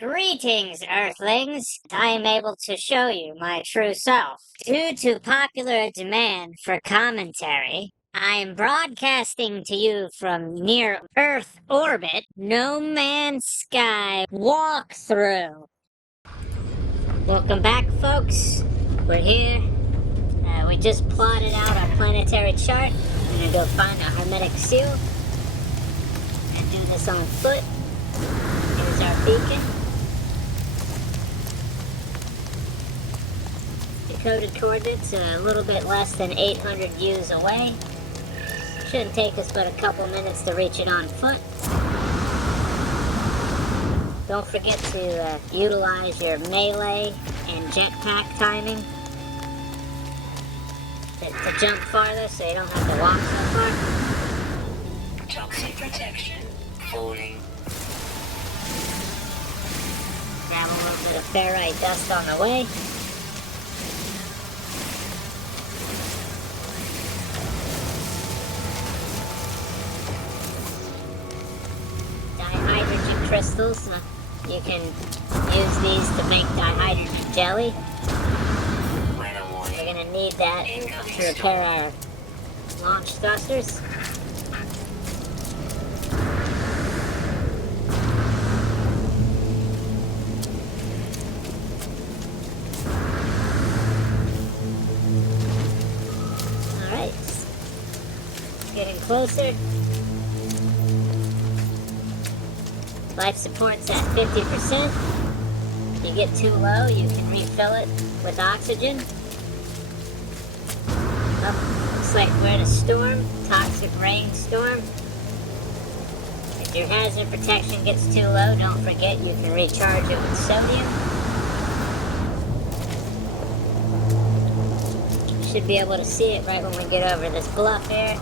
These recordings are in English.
Greetings, Earthlings! I am able to show you my true self. Due to popular demand for commentary, I am broadcasting to you from near Earth orbit, No Man's Sky walkthrough. Welcome back, folks. We're here. We just plotted out our planetary chart. We're gonna go find a Hermetic Seal and do this on foot. Here's our beacon. Coded coordinates a little bit less than 800 views away. Shouldn't take us but a couple minutes to reach it on foot. Don't forget to utilize your melee and jetpack timing to jump farther so you don't have to walk so far. Toxic protection falling. Grab a little bit of ferrite dust on the way. Crystals. You can use these to make dihydrogen jelly. We're gonna need that to repair our launch thrusters. Alright. Getting closer. Life support's at 50%. If you get too low, you can refill it with oxygen. Looks like we're in a storm, toxic rainstorm. If your hazard protection gets too low, don't forget you can recharge it with sodium. Should be able to see it right when we get over this bluff here.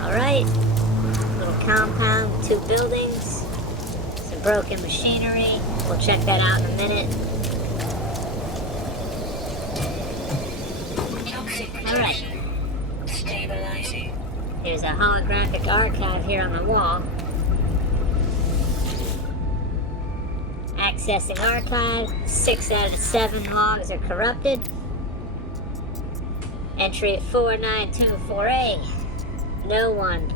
Alright, little compound with 2 buildings. Broken machinery. We'll check that out in a minute. Alright. Stabilizing. There's a holographic archive here on the wall. Accessing archive. 6 out of 7 logs are corrupted. Entry 4924A. No one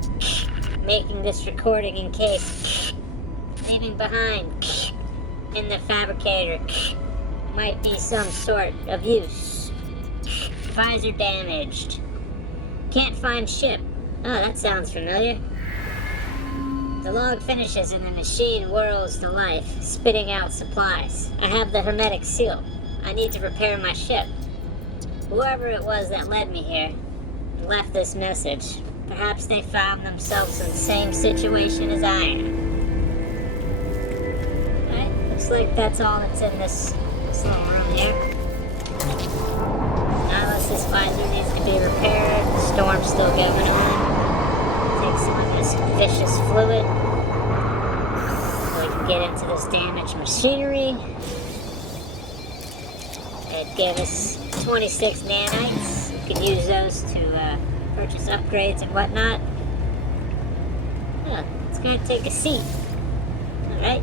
making this recording in case leaving behind in the fabricator might be some sort of use. Visor damaged. Can't find ship. Oh, that sounds familiar. The log finishes and the machine whirls to life, spitting out supplies. I have the Hermetic Seal. I need to repair my ship. Whoever it was that led me here left this message. Perhaps they found themselves in the same situation as I am. Looks like that's all that's in this little room here. Analysis visor needs to be repaired. The storm's still going on. Take some of this vicious fluid so we can get into this damaged machinery. It gave us 26 nanites. We could use those to purchase upgrades and whatnot. Yeah, let's go take a seat. Alright.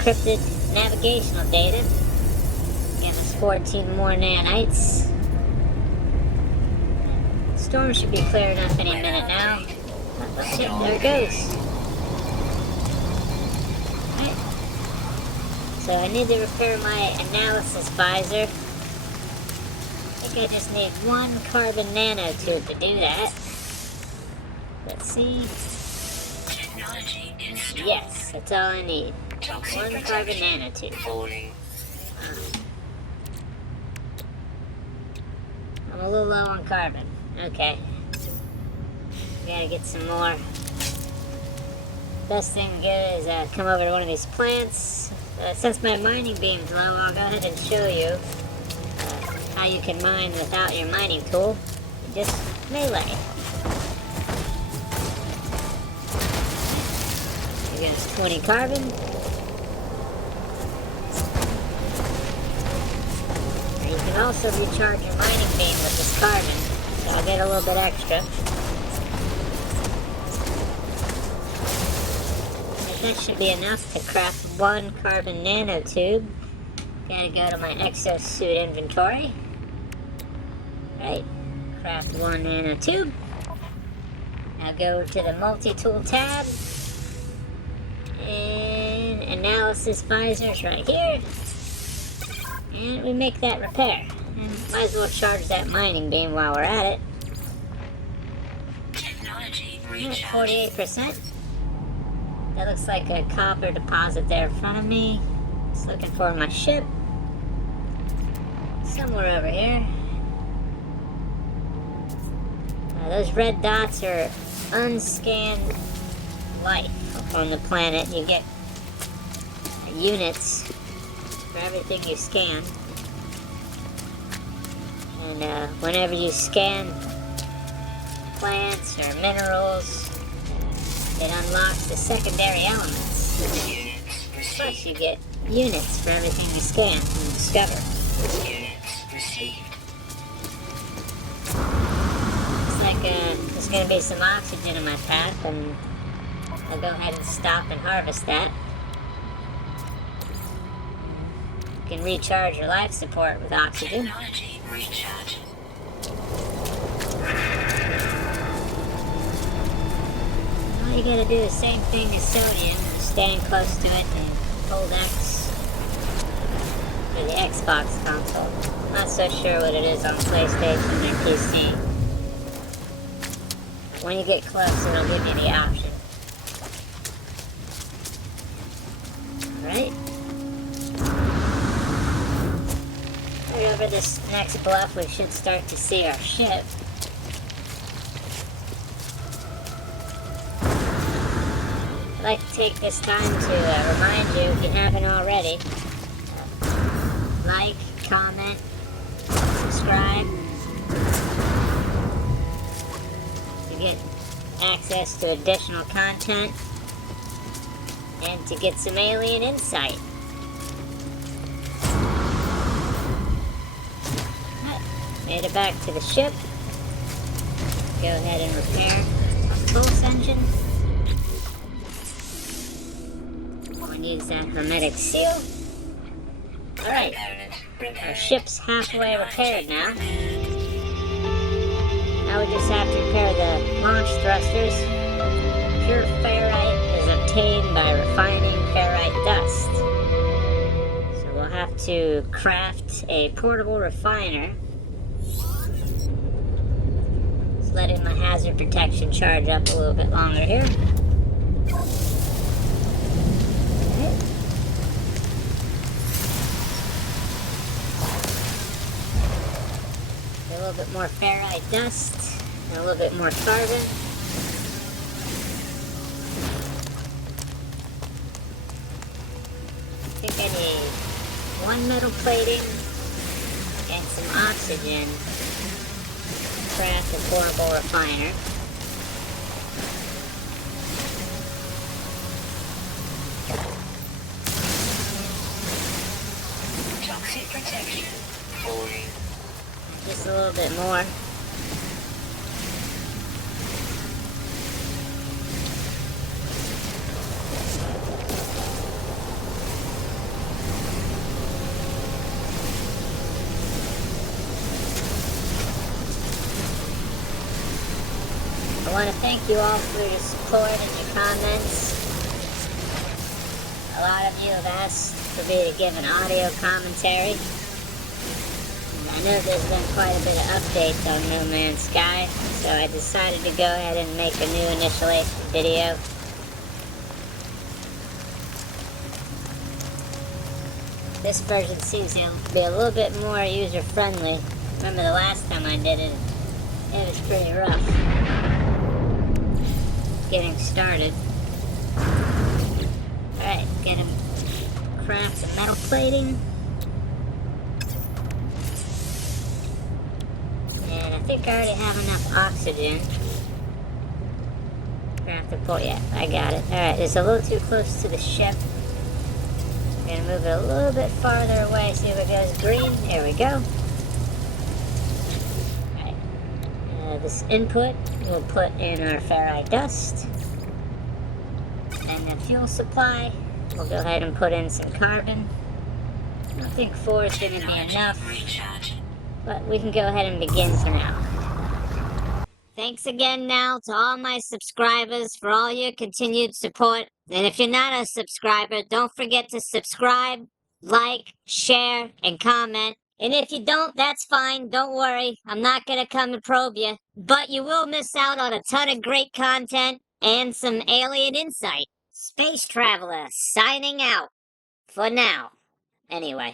Encrypted navigational data. Give us 14 more nanites. Storm should be clearing up any minute now. Oh shit, there it goes. Alright. So I need to repair my analysis visor. I think I just need 1 carbon nanotube to do that. Let's see. Yes, that's all I need. 1 carbon nanotube. I'm a little low on carbon. Okay. We gotta get some more. Best thing to do is come over to one of these plants. Since my mining beam's low, I'll go ahead and show you how you can mine without your mining tool. You just melee. You got 20 carbon. You can also recharge your mining beam with this carbon, so I'll get a little bit extra. That should be enough to craft one carbon nanotube. Gotta go to my exosuit inventory. Right, craft one nanotube. Now go to the multi-tool tab. And analysis visors right here. And we make that repair. And might as well charge that mining beam while we're at it. Technology At recharge. 48%. That looks like a copper deposit there in front of me. Just looking for my ship. Somewhere over here. Those red dots are unscanned life on the planet. You get units for everything you scan. And whenever you scan plants or minerals, it unlocks the secondary elements. Units Plus received. you get units for everything you scan and discover. Units received. Looks like there's going to be some oxygen in my path, and I'll go ahead and stop and harvest that. You can recharge your life support with oxygen. Technology recharge. All you gotta do is the same thing as sodium, just stand close to it and hold X for the Xbox console. Not so sure what it is on PlayStation or PC. When you get close, it'll give you the option. Alright. Right over this next bluff, we should start to see our ship. I'd like to take this time to remind you, if you haven't already, like, comment, subscribe to get access to additional content and to get some alien insight. Made it back to the ship. Go ahead and repair our pulse engine. Use that Hermetic Seal. Alright, our ship's halfway repaired now. Now we just have to repair the launch thrusters. Pure ferrite is obtained by refining ferrite dust. So we'll have to craft a portable refiner. Just letting my hazard protection charge up a little bit longer here. A little bit more ferrite dust and a little bit more carbon. I think I need one metal plating and some oxygen to craft a portable refiner. Toxic protection. Falling. Just a little bit more. I want to thank you all for your support and your comments. A lot of you have asked for me to give an audio commentary. I know there's been quite a bit of updates on No Man's Sky, so I decided to go ahead and make a new initialization video. This version seems to be a little bit more user-friendly. Remember the last time I did it, it was pretty rough getting started. Alright, get him craft some metal plating. And I think I already have enough oxygen. Craft the port, yeah, I got it. Alright, it's a little too close to the ship. I'm gonna move it a little bit farther away, see if it goes green. There we go. This input we'll put in our ferrite dust. And the fuel supply, we'll go ahead and put in some carbon. I don't think 4 is going to be enough, Recharge. but we can go ahead and begin for now. Thanks again now to all my subscribers for all your continued support. And if you're not a subscriber, don't forget to subscribe, like, share, and comment. And if you don't, that's fine. Don't worry. I'm not going to come and probe you. But you will miss out on a ton of great content and some alien insight. Space Traveler signing out. For now. Anyway.